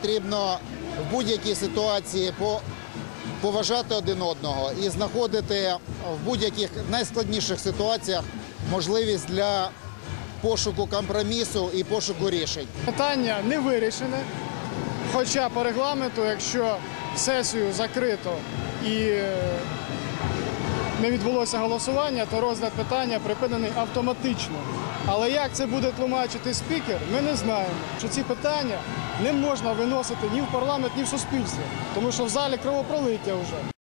потрібно в будь-якій ситуації поважати один одного і знаходити в будь-яких найскладніших ситуаціях можливість для пошуку компромісу і пошуку рішень. Питання не вирішене. Хоча по регламенту, якщо сесію закрито і е, не відбулося голосування, то розгляд питання припинений автоматично. Але як це буде тлумачити спікер, ми не знаємо. Що ці питання не можна виносити ні в парламент, ні в суспільство, тому що в залі кровопролиття вже.